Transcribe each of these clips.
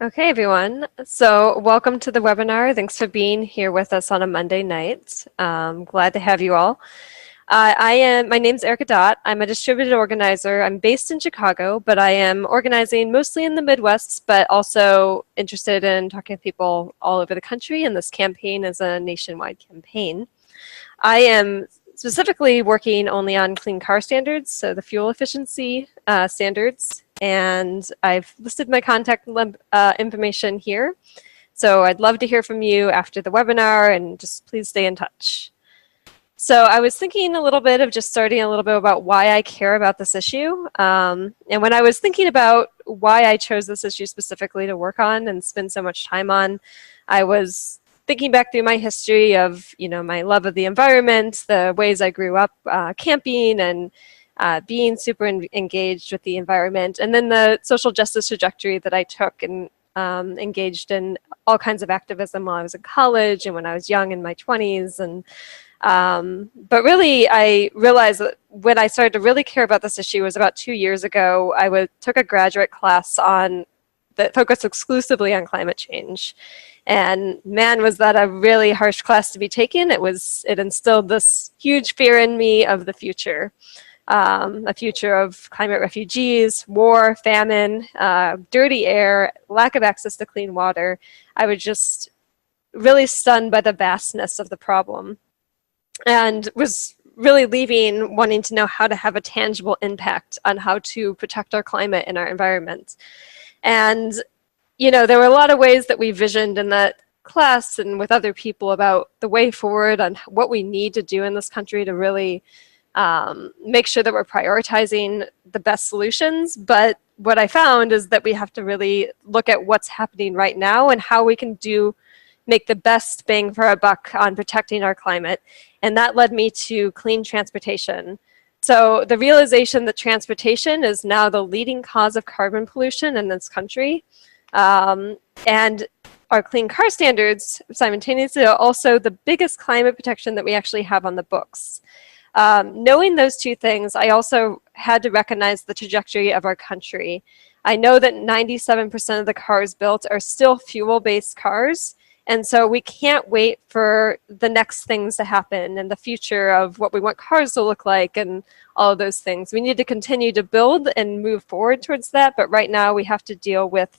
Okay, everyone. So welcome to the webinar. Thanks for being here with us on a Monday night. Glad to have you all. My name's Erica Dott. I'm a distributed organizer. I'm based in Chicago, but I am organizing mostly in the Midwest, but also interested in talking to people all over the country. And this campaign is a nationwide campaign. I am specifically working only on clean car standards, so the fuel efficiency standards, and I've listed my contact information here. So I'd love to hear from you after the webinar, and just please stay in touch. So I was thinking a little bit of just starting a little bit about why I care about this issue. And when I was thinking about why I chose this issue specifically to work on and spend so much time on, I was thinking back through my history of, my love of the environment, the ways I grew up camping and being super engaged with the environment, and then the social justice trajectory that I took and engaged in all kinds of activism while I was in college and when I was young in my 20s. But really, I realized that when I started to really care about this issue was about 2 years ago. Took a graduate class that focused exclusively on climate change. And man, was that a really harsh class to be taken. It instilled this huge fear in me of the future. A future of climate refugees, war, famine, dirty air, lack of access to clean water. I was just really stunned by the vastness of the problem and was really leaving wanting to know how to have a tangible impact on how to protect our climate and our environment. And, there were a lot of ways that we visioned in that class and with other people about the way forward on what we need to do in this country to really make sure that we're prioritizing the best solutions. But what I found is that we have to really look at what's happening right now and how we can make the best bang for our buck on protecting our climate. And that led me to clean transportation. So the realization that transportation is now the leading cause of carbon pollution in this country. And our clean car standards simultaneously are also the biggest climate protection that we actually have on the books. Knowing those two things, I also had to recognize the trajectory of our country. I know that 97% of the cars built are still fuel-based cars. And so we can't wait for the next things to happen and the future of what we want cars to look like and all of those things. We need to continue to build and move forward towards that. But right now we have to deal with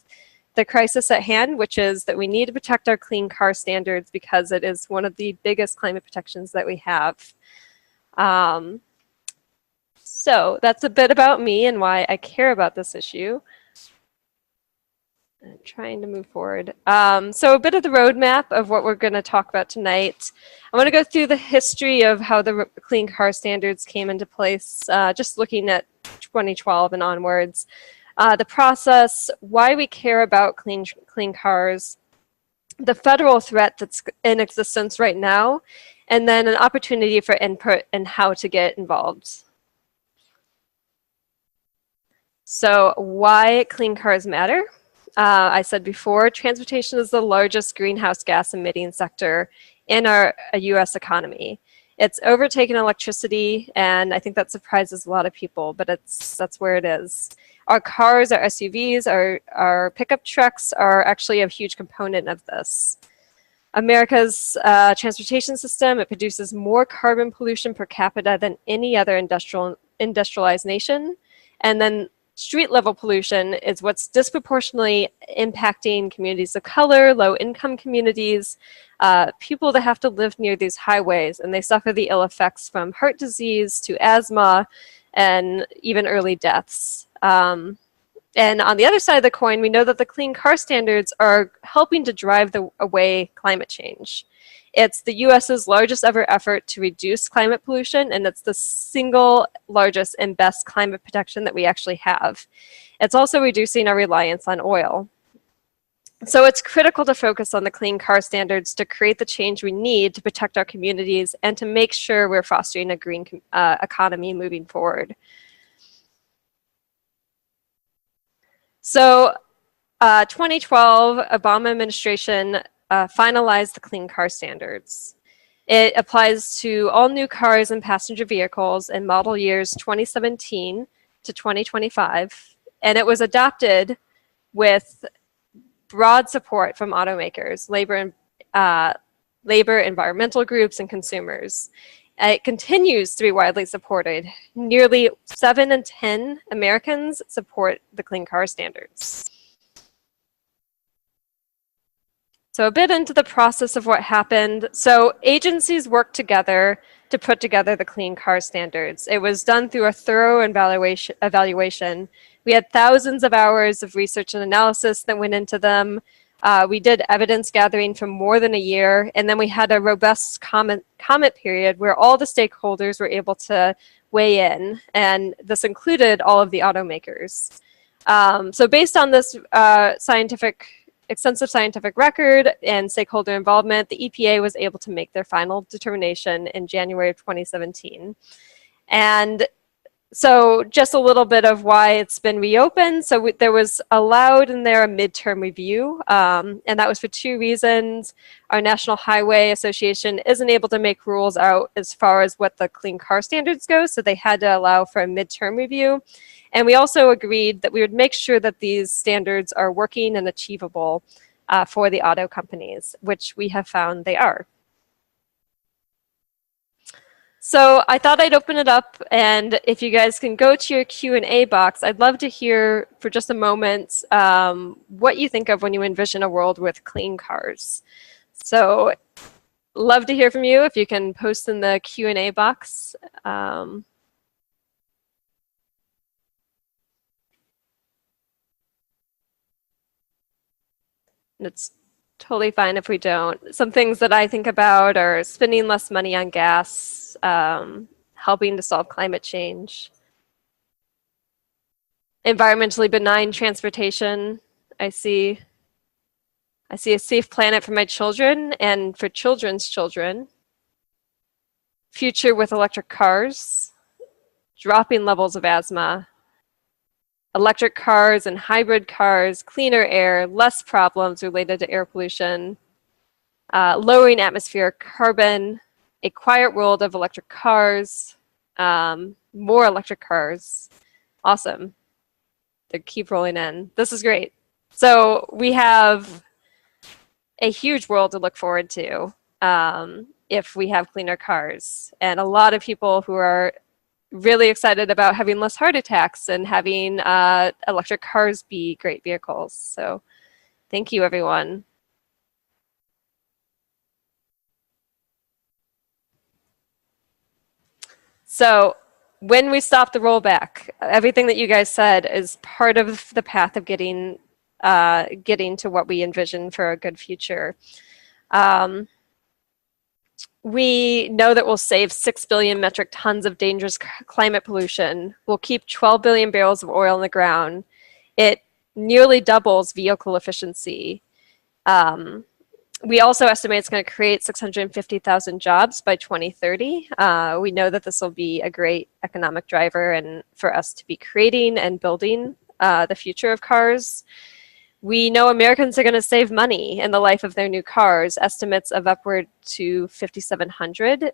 the crisis at hand, which is that we need to protect our clean car standards because it is one of the biggest climate protections that we have. So that's a bit about me and why I care about this issue. I'm trying to move forward. So a bit of the roadmap of what we're going to talk about tonight. I want to go through the history of how the clean car standards came into place, just looking at 2012 and onwards. The process, why we care about clean cars, the federal threat that's in existence right now, and then an opportunity for input and how to get involved. So why clean cars matter? I said before, transportation is the largest greenhouse gas emitting sector in our US economy. It's overtaken electricity, and I think that surprises a lot of people, but that's where it is. Our cars, our SUVs, our pickup trucks are actually a huge component of this. America's transportation system, it produces more carbon pollution per capita than any other industrialized nation. And then street level pollution is what's disproportionately impacting communities of color, low income communities, people that have to live near these highways, and they suffer the ill effects from heart disease to asthma and even early deaths. And on the other side of the coin, we know that the clean car standards are helping to drive away climate change. It's the US's largest ever effort to reduce climate pollution, and it's the single largest and best climate protection that we actually have. It's also reducing our reliance on oil. So it's critical to focus on the clean car standards to create the change we need to protect our communities and to make sure we're fostering a green economy moving forward. So 2012, Obama administration finalized the clean car standards. It applies to all new cars and passenger vehicles in model years 2017 to 2025, and it was adopted with broad support from automakers, labor, environmental groups, and consumers. It continues to be widely supported. Nearly 7 in 10 Americans support the clean car standards. So a bit into the process of what happened. So agencies worked together to put together the clean car standards. It was done through a thorough evaluation. We had thousands of hours of research and analysis that went into them. We did evidence gathering for more than a year, and then we had a robust comment period where all the stakeholders were able to weigh in, and this included all of the automakers. So based on this extensive scientific record and stakeholder involvement, the EPA was able to make their final determination in January of 2017. And so just a little bit of why it's been reopened. So there was allowed in there a midterm review, and that was for 2 reasons. Our National Highway Association isn't able to make rules out as far as what the clean car standards go, so they had to allow for a midterm review. And we also agreed that we would make sure that these standards are working and achievable for the auto companies, which we have found they are. So I thought I'd open it up, and if you guys can go to your Q&A box, I'd love to hear for just a moment what you think of when you envision a world with clean cars. So love to hear from you if you can post in the Q&A box. It's totally fine if we don't. Some things that I think about are spending less money on gas, helping to solve climate change, environmentally benign transportation. I see a safe planet for my children and for children's children. Future with electric cars, dropping levels of asthma, electric cars and hybrid cars, cleaner air, less problems related to air pollution, lowering atmospheric carbon, a quiet world of electric cars, more electric cars. Awesome. They keep rolling in. This is great. So we have a huge world to look forward to if we have cleaner cars. And a lot of people who are really excited about having less heart attacks and having electric cars be great vehicles. So thank you, everyone. So when we stop the rollback, everything that you guys said is part of the path of getting to what we envision for a good future. We know that we'll save 6 billion metric tons of dangerous climate pollution. We'll keep 12 billion barrels of oil in the ground. It nearly doubles vehicle efficiency. We also estimate it's going to create 650,000 jobs by 2030. We know that this will be a great economic driver and for us to be creating and building the future of cars. We know Americans are going to save money in the life of their new cars, estimates of upward to $5,700,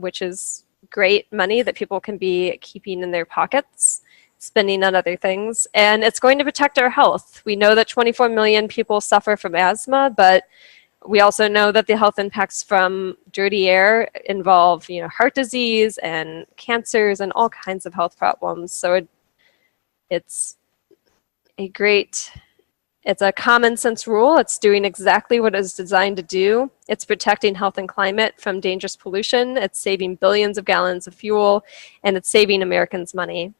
which is great money that people can be keeping in their pockets, spending on other things. And it's going to protect our health. We know that 24 million people suffer from asthma, but we also know that the health impacts from dirty air involve, heart disease and cancers and all kinds of health problems. So it's a common sense rule. It's doing exactly what it's designed to do. It's protecting health and climate from dangerous pollution. It's saving billions of gallons of fuel, and it's saving Americans money.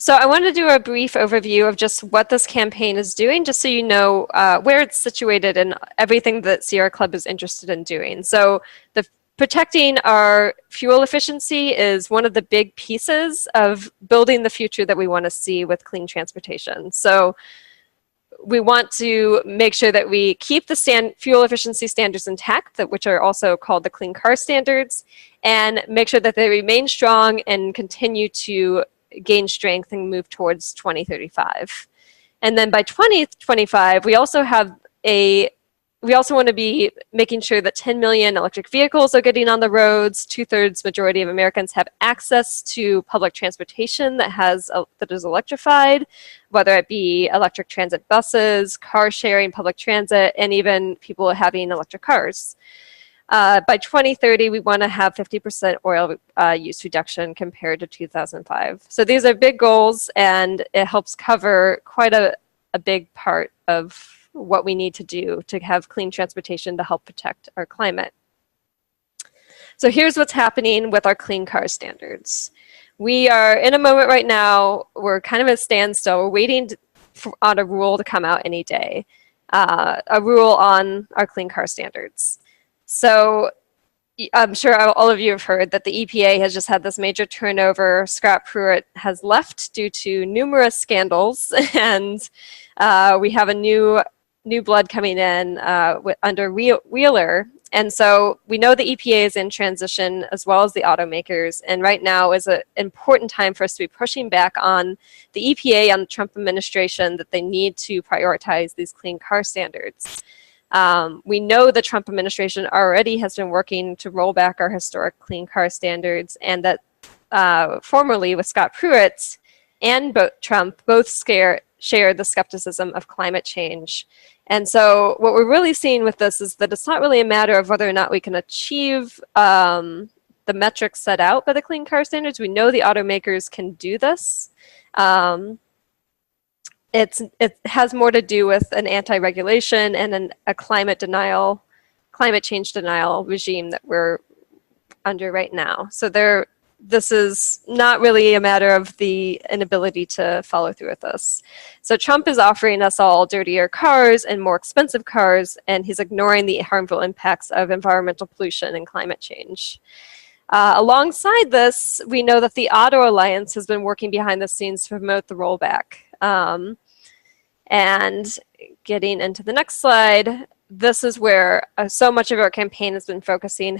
So I want to do a brief overview of just what this campaign is doing, just so you know where it's situated and everything that Sierra Club is interested in doing. So protecting our fuel efficiency is one of the big pieces of building the future that we want to see with clean transportation. So we want to make sure that we keep the fuel efficiency standards intact, which are also called the Clean Car Standards, and make sure that they remain strong and continue to gain strength and move towards 2035. And then by 2025, we also have a we also want to be making sure that 10 million electric vehicles are getting on the roads. 2/3 majority of Americans have access to public transportation that is electrified, whether it be electric transit buses, car sharing, public transit, and even people having electric cars. By 2030, we want to have 50% oil use reduction compared to 2005. So these are big goals, and it helps cover quite a big part of what we need to do to have clean transportation to help protect our climate. So here's what's happening with our clean car standards. We are in a moment right now, we're kind of at a standstill. We're waiting on a rule to come out any day, a rule on our clean car standards. So I'm sure all of you have heard that the EPA has just had this major turnover. Scott Pruitt has left due to numerous scandals, and we have a new blood coming in under Wheeler. And so we know the EPA is in transition as well as the automakers. And right now is an important time for us to be pushing back on the EPA, on the Trump administration, that they need to prioritize these clean car standards. We know the Trump administration already has been working to roll back our historic clean car standards, and that formerly with Scott Pruitt and Trump both share the skepticism of climate change. And so what we're really seeing with this is that it's not really a matter of whether or not we can achieve the metrics set out by the clean car standards. We know the automakers can do this. It has more to do with an anti-regulation and a climate change denial regime that we're under right now. So this is not really a matter of the inability to follow through with this. So Trump is offering us all dirtier cars and more expensive cars, and he's ignoring the harmful impacts of environmental pollution and climate change. Alongside this, we know that the Auto Alliance has been working behind the scenes to promote the rollback. And getting into the next slide, this is where so much of our campaign has been focusing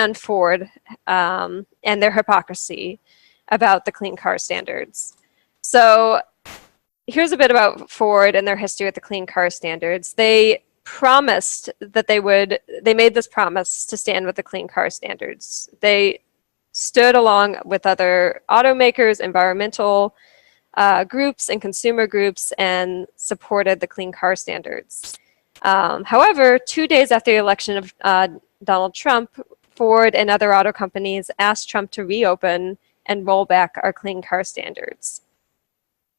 on Ford and their hypocrisy about the clean car standards. So here's a bit about Ford and their history with the clean car standards. They promised that they made this promise to stand with the clean car standards. They stood along with other automakers, environmental groups and consumer groups, and supported the clean car standards. However, 2 days after the election of Donald Trump, Ford and other auto companies asked Trump to reopen and roll back our clean car standards.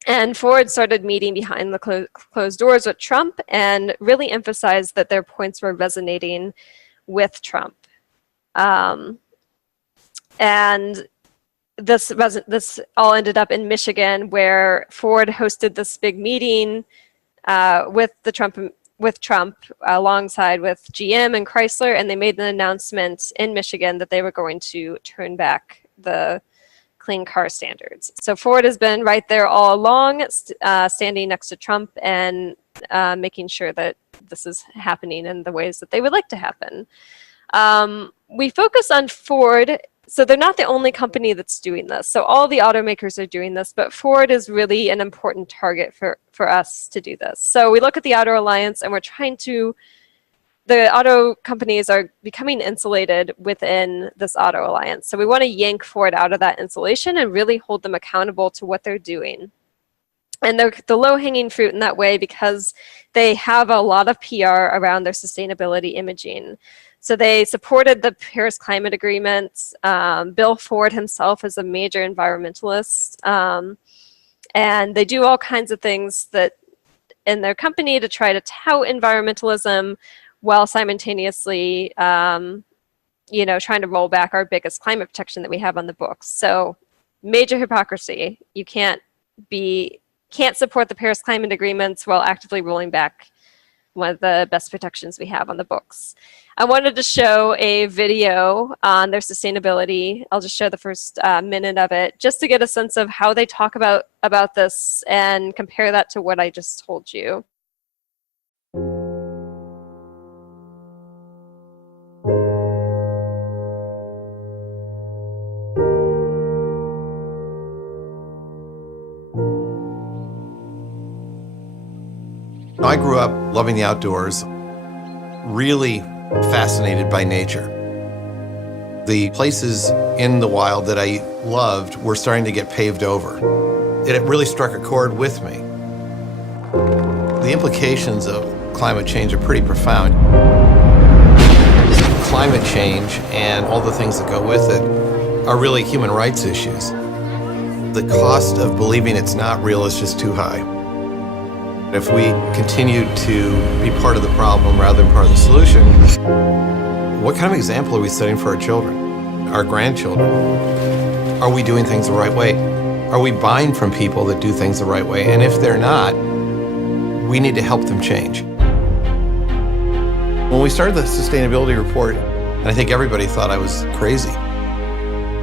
And Ford started meeting behind the closed doors with Trump and really emphasized that their points were resonating with Trump. And this all ended up in Michigan, where Ford hosted this big meeting with Trump alongside with GM and Chrysler, and they made an announcement in Michigan that they were going to turn back the clean car standards. So Ford has been right there all along, standing next to Trump and making sure that this is happening in the ways that they would like to happen. We focus on Ford. So they're not the only company that's doing this. So all the automakers are doing this, but Ford is really an important target for us to do this. So we look at the Auto Alliance, and the auto companies are becoming insulated within this Auto Alliance. So we want to yank Ford out of that insulation and really hold them accountable to what they're doing. And they're the low-hanging fruit in that way because they have a lot of PR around their sustainability imaging. So they supported the Paris Climate Agreement. Bill Ford himself is a major environmentalist. And they do all kinds of things that in their company to try to tout environmentalism while simultaneously trying to roll back our biggest climate protection that we have on the books. So major hypocrisy. You can't support the Paris Climate Agreements while actively rolling back one of the best protections we have on the books. I wanted to show a video on their sustainability. I'll just show the first minute of it just to get a sense of how they talk about this and compare that to what I just told you. I grew up loving the outdoors. really fascinated by nature. The places in the wild that I loved were starting to get paved over. It really struck a chord with me. The implications of climate change are pretty profound. Climate change and all the things that go with it are really human rights issues. The cost of believing it's not real is just too high. If we continue to be part of the problem rather than part of the solution, what kind of example are we setting for our children, our grandchildren? Are we doing things the right way? Are we buying from people that do things the right way? And if they're not, we need to help them change. When we started the sustainability report, and I think everybody thought I was crazy,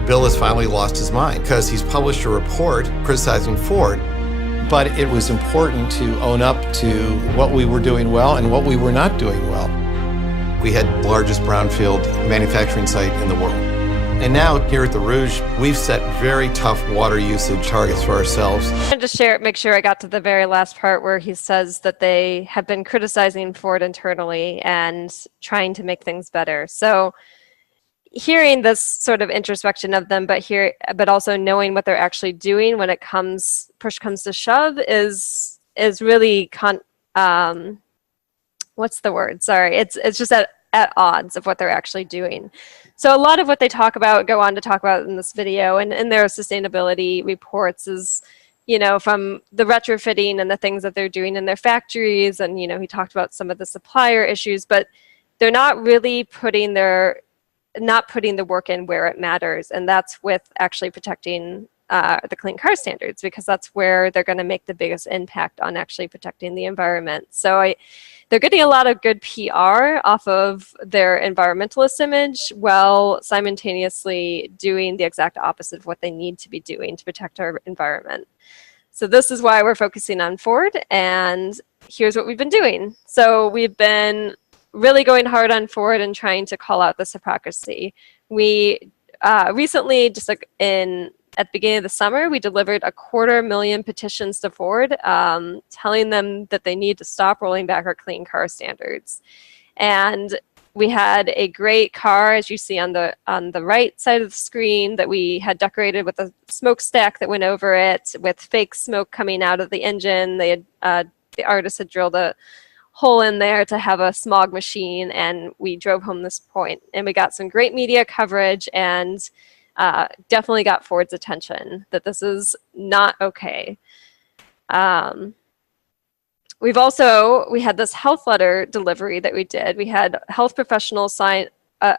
Bill has finally lost his mind because he's published a report criticizing Ford. But it was important to own up to what we were doing well and what we were not doing well. We had the largest brownfield manufacturing site in the world. And now here at the Rouge, we've set very tough water usage targets for ourselves. And to make sure I got to the very last part where he says that they have been criticizing Ford internally and trying to make things better. So hearing this sort of introspection of them, but also knowing what they're actually doing when push comes to shove is really what's the word? Sorry, it's just at odds of what they're actually doing. So a lot of what they go on to talk about in this video and in their sustainability reports is, from the retrofitting and the things that they're doing in their factories. And, he talked about some of the supplier issues, but they're not really putting the work in where it matters. And that's with actually protecting the clean car standards, because that's where they're going to make the biggest impact on actually protecting the environment. So they're getting a lot of good PR off of their environmentalist image while simultaneously doing the exact opposite of what they need to be doing to protect our environment. So this is why we're focusing on Ford, and here's what we've been doing. So we've been really going hard on Ford and trying to call out this hypocrisy. We recently, at the beginning of the summer, we delivered 250,000 petitions to Ford, telling them that they need to stop rolling back our clean car standards. And we had a great car, as you see on the right side of the screen, that we had decorated with a smokestack that went over it, with fake smoke coming out of the engine. The artist had drilled a hole in there to have a smog machine, and we drove home this point. And we got some great media coverage and definitely got Ford's attention that this is not okay. We had this health letter delivery that we did. We had health professionals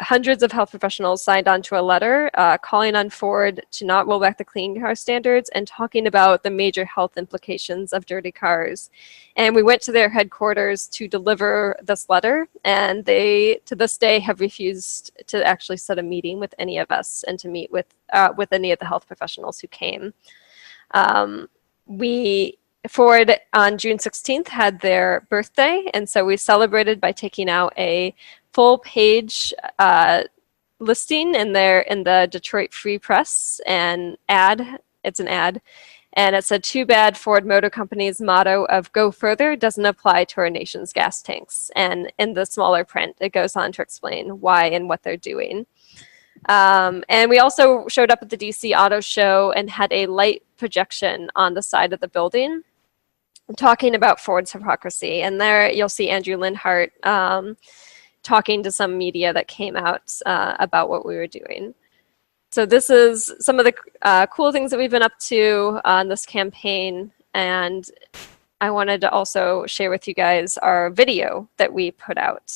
hundreds of health professionals signed on to a letter calling on Ford to not roll back the clean car standards and talking about the major health implications of dirty cars. And we went to their headquarters to deliver this letter, and they, to this day, have refused to actually set a meeting with any of us and to meet with any of the health professionals who came. Ford on June 16th had their birthday, and so we celebrated by taking out a full page listing in the Detroit Free Press and ad. It's an ad, and it said, "Too bad Ford Motor Company's motto of 'Go further' doesn't apply to our nation's gas tanks." And in the smaller print, it goes on to explain why and what they're doing. And we also showed up at the DC Auto Show and had a light projection on the side of the building talking about Ford's hypocrisy. And there you'll see Andrew Linhart talking to some media that came out about what we were doing. So this is some of the cool things that we've been up to on this campaign. And I wanted to also share with you guys our video that we put out.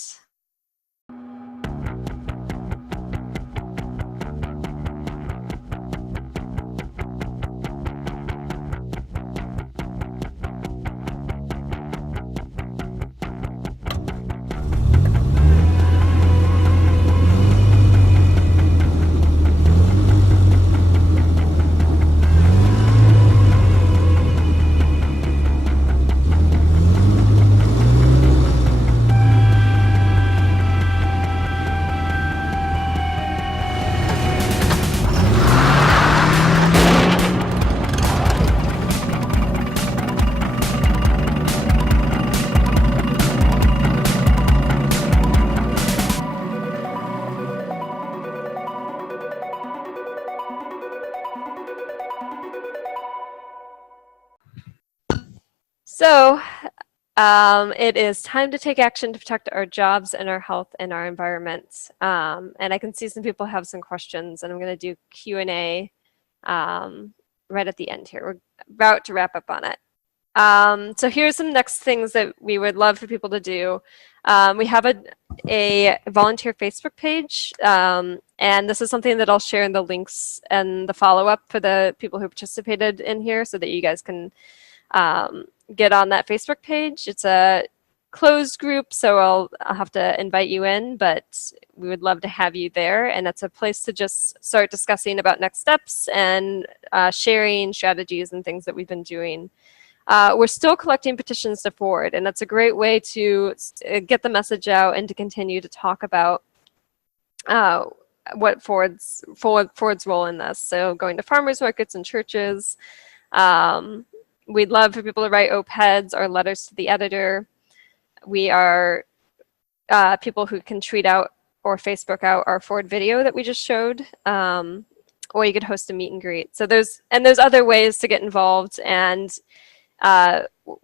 So it is time to take action to protect our jobs and our health and our environment. And I can see some people have some questions, and I'm going to do Q&A right at the end here. We're about to wrap up on it. So here's some next things that we would love for people to do. We have a volunteer Facebook page, and this is something that I'll share in the links and the follow-up for the people who participated in here so that you guys can get on that Facebook page. It's a closed group, so I'll have to invite you in, but we would love to have you there. And it's a place to just start discussing about next steps and sharing strategies and things that we've been doing. We're still collecting petitions to Ford, and that's a great way to get the message out and to continue to talk about what Ford's role in this. So going to farmers markets and churches. We'd love for people to write op-eds or letters to the editor. We are people who can tweet out or Facebook out our Ford video that we just showed, or you could host a meet and greet. So there's other ways to get involved, and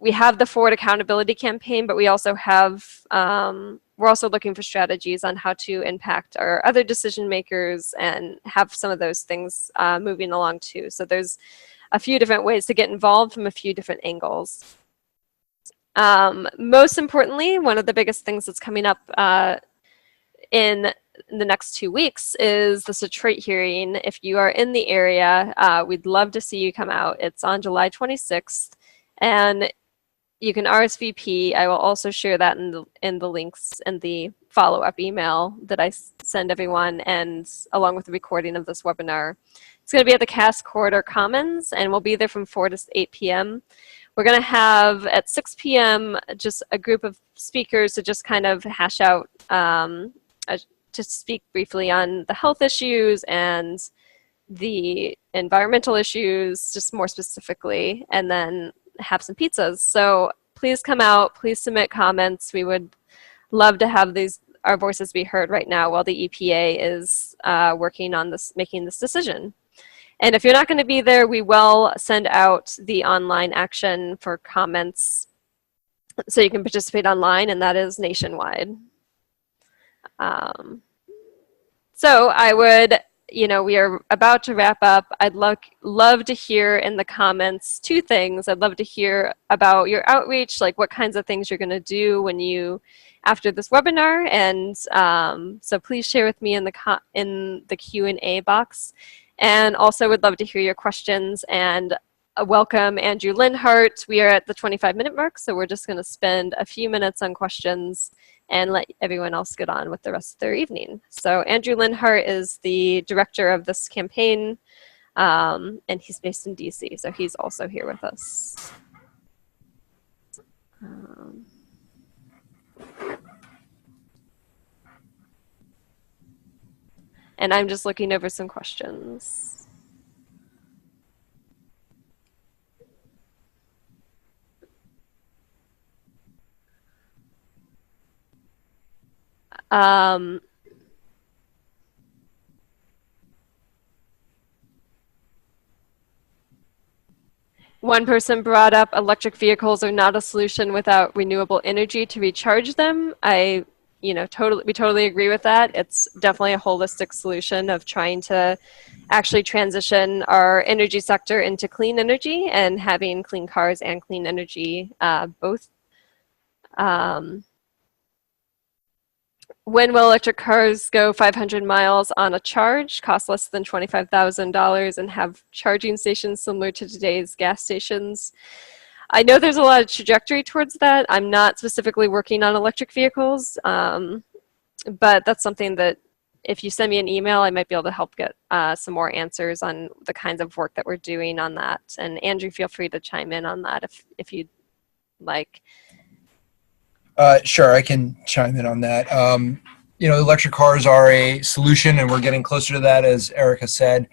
we have the Ford Accountability Campaign, but we also have, we're also looking for strategies on how to impact our other decision makers and have some of those things moving along too. So there's a few different ways to get involved from a few different angles. Most importantly, one of the biggest things that's coming up in the next 2 weeks is the Detroit hearing. If you are in the area, we'd love to see you come out. It's on July 26th, and you can RSVP. I will also share that in the links and the follow-up email that I send everyone, and along with the recording of this webinar. It's going to be at the Cass Corridor Commons, and we'll be there from 4 to 8 p.m. We're going to have at 6 p.m. just a group of speakers to just kind of hash out, to speak briefly on the health issues and the environmental issues, just more specifically, and then have some pizzas. So please come out, please submit comments. We would love to have our voices be heard right now while the EPA is working on this, making this decision. And if you're not going to be there, we will send out the online action for comments so you can participate online, and that is nationwide. So I would, we are about to wrap up. I'd love to hear in the comments 2 things. I'd love to hear about your outreach, like what kinds of things you're going to do after this webinar. And so please share with me in the Q&A box. And also would love to hear your questions, and welcome Andrew Linhart. We are at the 25-minute mark, so we're just going to spend a few minutes on questions and let everyone else get on with the rest of their evening. So Andrew Linhart is the director of this campaign, and he's based in DC, so he's also here with us. And I'm just looking over some questions. One person brought up electric vehicles are not a solution without renewable energy to recharge them. We totally agree with that. It's definitely a holistic solution of trying to actually transition our energy sector into clean energy and having clean cars and clean energy both. When will electric cars go 500 miles on a charge, cost less than $25,000, and have charging stations similar to today's gas stations? I know there's a lot of trajectory towards that. I'm not specifically working on electric vehicles, but that's something that if you send me an email, I might be able to help get some more answers on the kinds of work that we're doing on that. And Andrew, feel free to chime in on that if you'd like. Sure, I can chime in on that. Electric cars are a solution, and we're getting closer to that, as Erica said.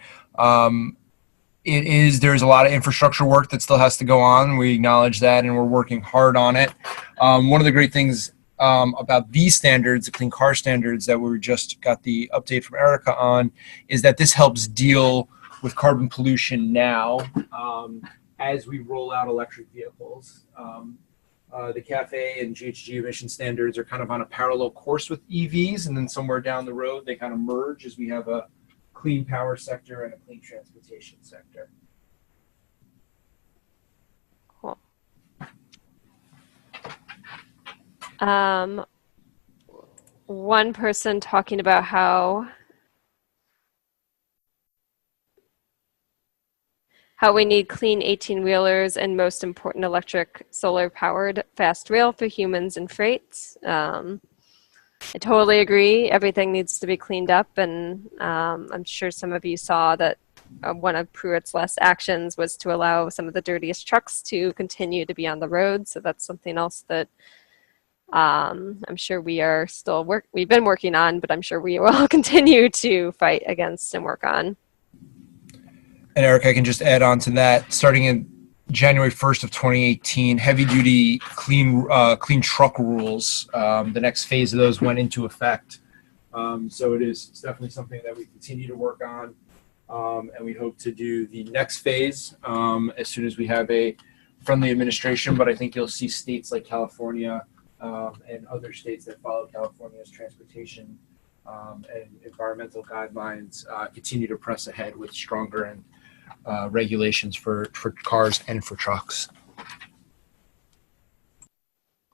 There's a lot of infrastructure work that still has to go on. We acknowledge that, and we're working hard on it. One of the great things about these standards, the clean car standards that we just got the update from Erica on, is that this helps deal with carbon pollution now. as we roll out electric vehicles. The CAFE and GHG emission standards are kind of on a parallel course with EVs, and then somewhere down the road they kind of merge as we have a clean power sector and a clean transportation sector. Cool. One person talking about how we need clean 18-wheelers and, most important, electric solar-powered fast rail for humans and freight. I totally agree. Everything needs to be cleaned up, and I'm sure some of you saw that one of Pruitt's last actions was to allow some of the dirtiest trucks to continue to be on the road. So that's something else that I'm sure we are still we've been working on, but I'm sure we will continue to fight against and work on. And Eric, I can just add on to that. Starting in January 1st of 2018, heavy-duty clean truck rules. The next phase of those went into effect. So it's definitely something that we continue to work on, and we hope to do the next phase as soon as we have a friendly administration. But I think you'll see states like California and other states that follow California's transportation and environmental guidelines continue to press ahead with stronger and regulations for cars and for trucks.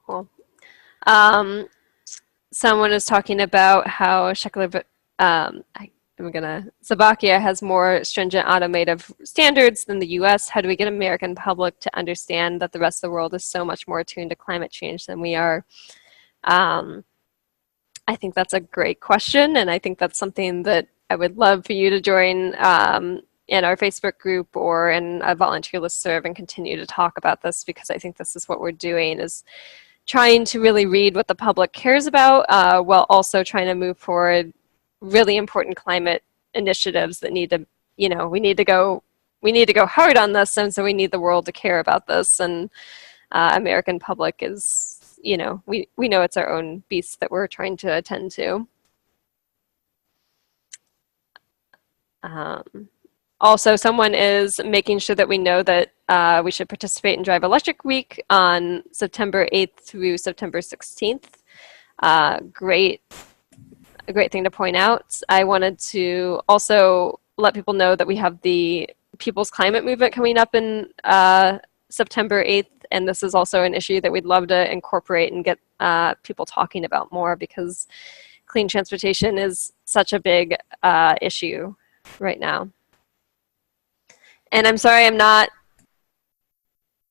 Cool. Someone is talking about how Slovakia has more stringent automotive standards than the US. How do we get American public to understand that the rest of the world is so much more attuned to climate change than we are? I think that's a great question, and I think that's something that I would love for you to join in our Facebook group or in a volunteer listserv and continue to talk about this, because I think this is what we're doing, is trying to really read what the public cares about while also trying to move forward really important climate initiatives that need to, we need to go hard on this, and so we need the world to care about this. And American public is, we know it's our own beast that we're trying to attend to. Also, someone is making sure that we know that we should participate in Drive Electric Week on September 8th through September 16th. A great thing to point out. I wanted to also let people know that we have the People's Climate Movement coming up in September 8th, and this is also an issue that we'd love to incorporate and get people talking about more, because clean transportation is such a big issue right now. And I'm sorry, I'm not,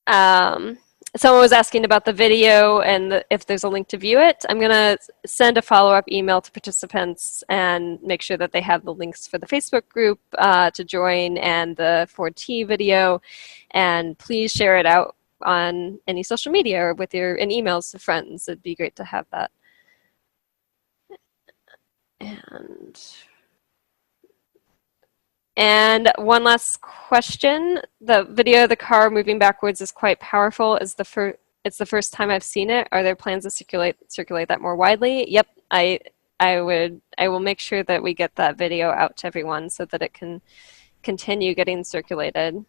someone was asking about the video and if there's a link to view it. I'm gonna send a follow-up email to participants and make sure that they have the links for the Facebook group to join and the 4T video. And please share it out on any social media or with in emails to friends. It'd be great to have that. And one last question. The video of the car moving backwards is quite powerful. It's the first time I've seen it. Are there plans to circulate that more widely? Yep, I will make sure that we get that video out to everyone so that it can continue getting circulated.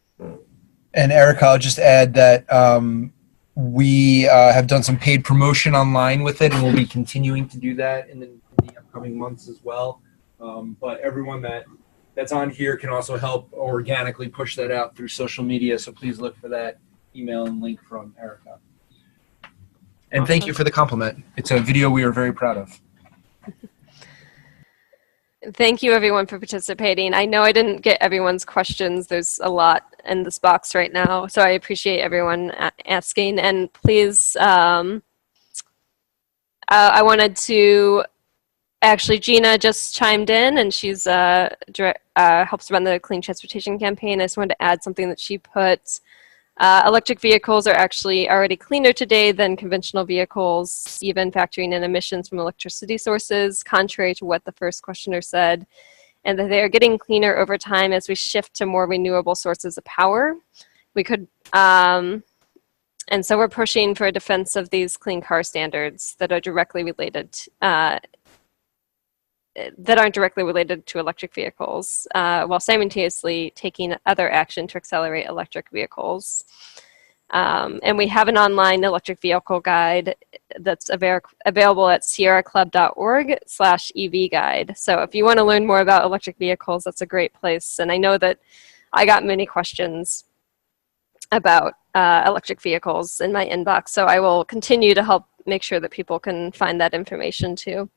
And Erica, I'll just add that we have done some paid promotion online with it, and we'll be continuing to do that in the upcoming months as well. But everyone that's on here can also help organically push that out through social media. So please look for that email and link from Erica. And thank you for the compliment. It's a video we are very proud of. Thank you everyone for participating. I know I didn't get everyone's questions. There's a lot in this box right now, so I appreciate everyone asking. And please, I wanted to, actually Gina just chimed in, and she's helps run the Clean Transportation Campaign. I just wanted to add something that she put. Electric vehicles are actually already cleaner today than conventional vehicles, even factoring in emissions from electricity sources, contrary to what the first questioner said, and that they are getting cleaner over time as we shift to more renewable sources of power. We could, and so we're pushing for a defense of these clean car standards that are directly related that aren't directly related to electric vehicles, while simultaneously taking other action to accelerate electric vehicles. And we have an online electric vehicle guide that's available at sierraclub.org/EV guide. So if you want to learn more about electric vehicles, that's a great place. And I know that I got many questions about electric vehicles in my inbox, so I will continue to help make sure that people can find that information too.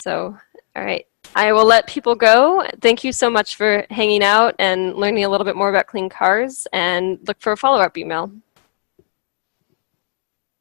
So, all right, I will let people go. Thank you so much for hanging out and learning a little bit more about clean cars, and look for a follow-up email.